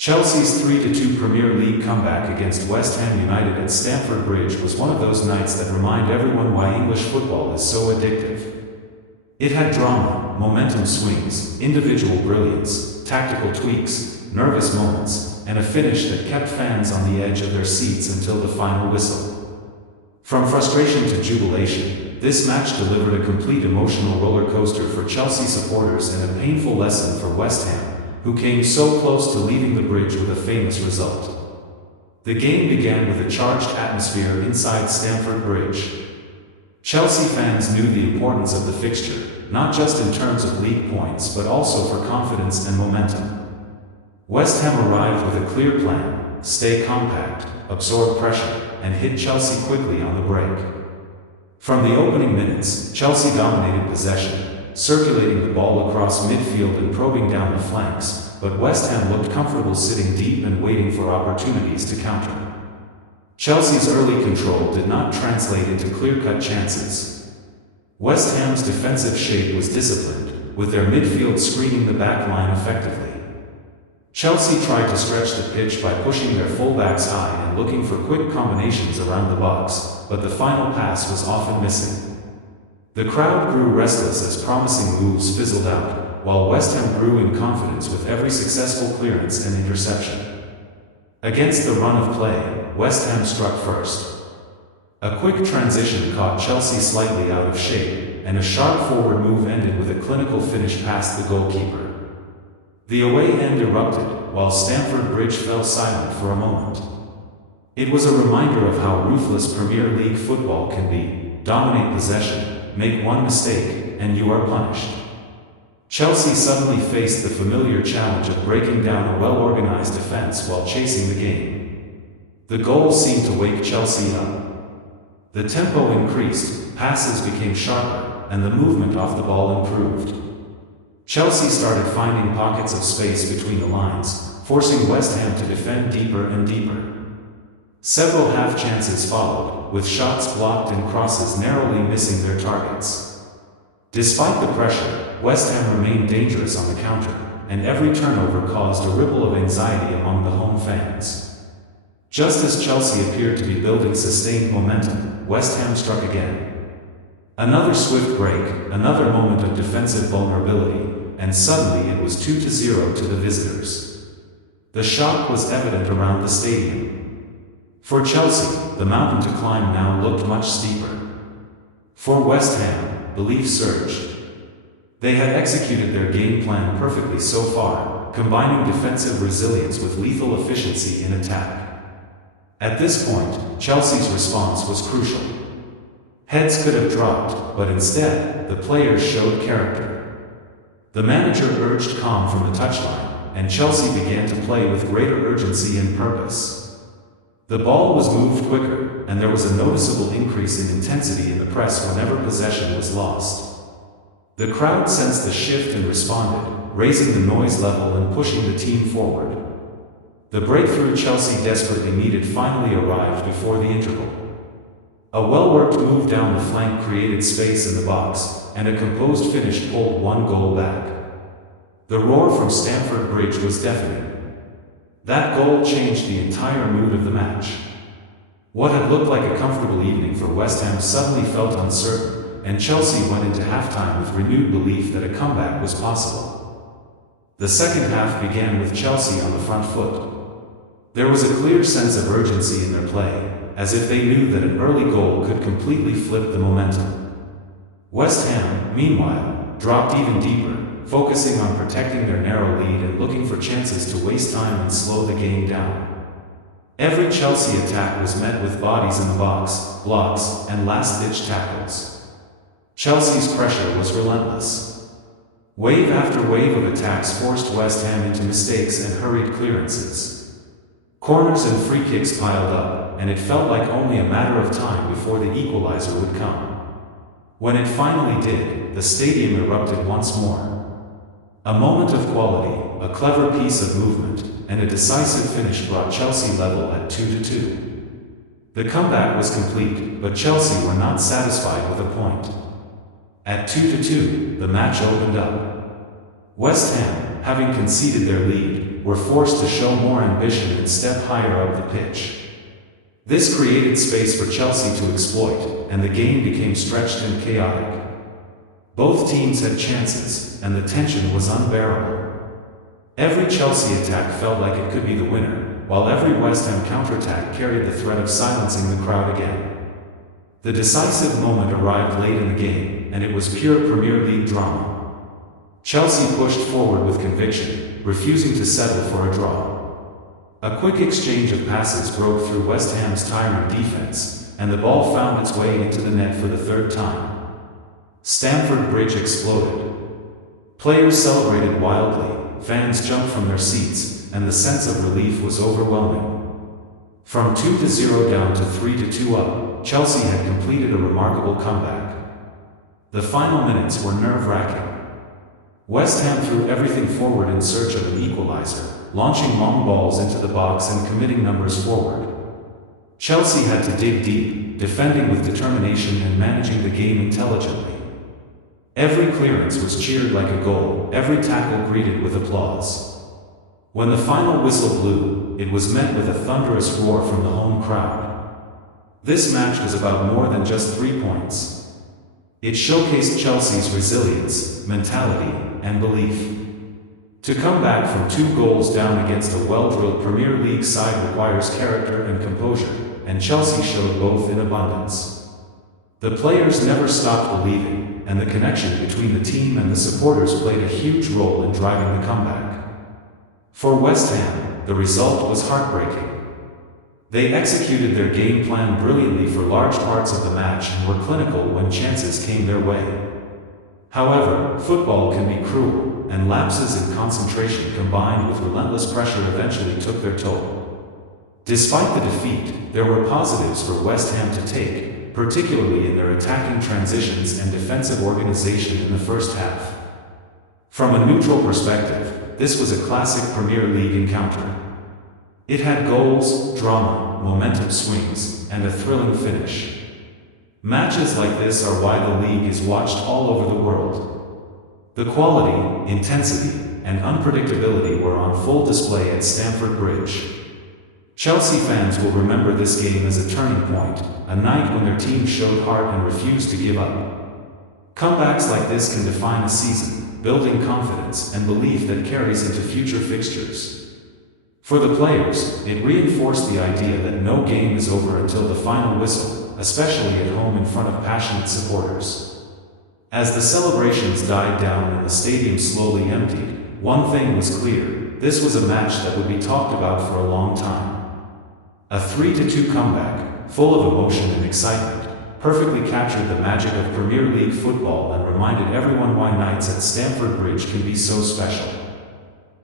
Chelsea's 3-2 Premier League comeback against West Ham United at Stamford Bridge was one of those nights that remind everyone why English football is so addictive. It had drama, momentum swings, individual brilliance, tactical tweaks, nervous moments, and a finish that kept fans on the edge of their seats until the final whistle. From frustration to jubilation, this match delivered a complete emotional roller coaster for Chelsea supporters and a painful lesson for West Ham, who came so close to leaving the bridge with a famous result. The game began with a charged atmosphere inside Stamford Bridge. Chelsea fans knew the importance of the fixture, not just in terms of league points but also for confidence and momentum. West Ham arrived with a clear plan: stay compact, absorb pressure, and hit Chelsea quickly on the break. From the opening minutes, Chelsea dominated possession, circulating the ball across midfield and probing down the flanks, but West Ham looked comfortable sitting deep and waiting for opportunities to counter. Chelsea's early control did not translate into clear-cut chances. West Ham's defensive shape was disciplined, with their midfield screening the back line effectively. Chelsea tried to stretch the pitch by pushing their fullbacks high and looking for quick combinations around the box, but the final pass was often missing. The crowd grew restless as promising moves fizzled out, while West Ham grew in confidence with every successful clearance and interception. Against the run of play, West Ham struck first. A quick transition caught Chelsea slightly out of shape, and a sharp forward move ended with a clinical finish past the goalkeeper. The away end erupted, while Stamford Bridge fell silent for a moment. It was a reminder of how ruthless Premier League football can be: dominate possession, make one mistake, and you are punished. Chelsea suddenly faced the familiar challenge of breaking down a well-organized defense while chasing the game. The goal seemed to wake Chelsea up. The tempo increased, passes became sharper, and the movement off the ball improved. Chelsea started finding pockets of space between the lines, forcing West Ham to defend deeper and deeper. Several half-chances followed, with shots blocked and crosses narrowly missing their targets. Despite the pressure, West Ham remained dangerous on the counter, and every turnover caused a ripple of anxiety among the home fans. Just as Chelsea appeared to be building sustained momentum, West Ham struck again. Another swift break, another moment of defensive vulnerability, and suddenly it was 2-0 to the visitors. The shock was evident around the stadium. For Chelsea, the mountain to climb now looked much steeper. For West Ham, belief surged. They had executed their game plan perfectly so far, combining defensive resilience with lethal efficiency in attack. At this point, Chelsea's response was crucial. Heads could have dropped, but instead, the players showed character. The manager urged calm from the touchline, and Chelsea began to play with greater urgency and purpose. The ball was moved quicker, and there was a noticeable increase in intensity in the press whenever possession was lost. The crowd sensed the shift and responded, raising the noise level and pushing the team forward. The breakthrough Chelsea desperately needed finally arrived before the interval. A well-worked move down the flank created space in the box, and a composed finish pulled one goal back. The roar from Stamford Bridge was deafening. That goal changed the entire mood of the match. What had looked like a comfortable evening for West Ham suddenly felt uncertain, and Chelsea went into halftime with renewed belief that a comeback was possible. The second half began with Chelsea on the front foot. There was a clear sense of urgency in their play, as if they knew that an early goal could completely flip the momentum. West Ham, meanwhile, dropped even deeper, focusing on protecting their narrow lead and looking for chances to waste time and slow the game down. Every Chelsea attack was met with bodies in the box, blocks, and last-ditch tackles. Chelsea's pressure was relentless. Wave after wave of attacks forced West Ham into mistakes and hurried clearances. Corners and free kicks piled up, and it felt like only a matter of time before the equalizer would come. When it finally did, the stadium erupted once more. A moment of quality, a clever piece of movement, and a decisive finish brought Chelsea level at 2-2. The comeback was complete, but Chelsea were not satisfied with a point. At 2-2, the match opened up. West Ham, having conceded their lead, were forced to show more ambition and step higher up the pitch. This created space for Chelsea to exploit, and the game became stretched and chaotic. Both teams had chances, and the tension was unbearable. Every Chelsea attack felt like it could be the winner, while every West Ham counterattack carried the threat of silencing the crowd again. The decisive moment arrived late in the game, and it was pure Premier League drama. Chelsea pushed forward with conviction, refusing to settle for a draw. A quick exchange of passes broke through West Ham's tiring defense, and the ball found its way into the net for the third time. Stamford Bridge exploded. Players celebrated wildly, fans jumped from their seats, and the sense of relief was overwhelming. From 2-0 down to 3-2 up, Chelsea had completed a remarkable comeback. The final minutes were nerve-wracking. West Ham threw everything forward in search of an equalizer, launching long balls into the box and committing numbers forward. Chelsea had to dig deep, defending with determination and managing the game intelligently. Every clearance was cheered like a goal, every tackle greeted with applause. When the final whistle blew, it was met with a thunderous roar from the home crowd. This match was about more than just 3 points. It showcased Chelsea's resilience, mentality, and belief. To come back from 2 goals down against a well-drilled Premier League side requires character and composure, and Chelsea showed both in abundance. The players never stopped believing, and the connection between the team and the supporters played a huge role in driving the comeback. For West Ham, the result was heartbreaking. They executed their game plan brilliantly for large parts of the match and were clinical when chances came their way. However, football can be cruel, and lapses in concentration combined with relentless pressure eventually took their toll. Despite the defeat, there were positives for West Ham to take, particularly in their attacking transitions and defensive organization in the first half. From a neutral perspective, this was a classic Premier League encounter. It had goals, drama, momentum swings, and a thrilling finish. Matches like this are why the league is watched all over the world. The quality, intensity, and unpredictability were on full display at Stamford Bridge. Chelsea fans will remember this game as a turning point, a night when their team showed heart and refused to give up. Comebacks like this can define a season, building confidence and belief that carries into future fixtures. For the players, it reinforced the idea that no game is over until the final whistle, especially at home in front of passionate supporters. As the celebrations died down and the stadium slowly emptied, one thing was clear: this was a match that would be talked about for a long time. A 3-2 comeback, full of emotion and excitement, perfectly captured the magic of Premier League football and reminded everyone why nights at Stamford Bridge can be so special.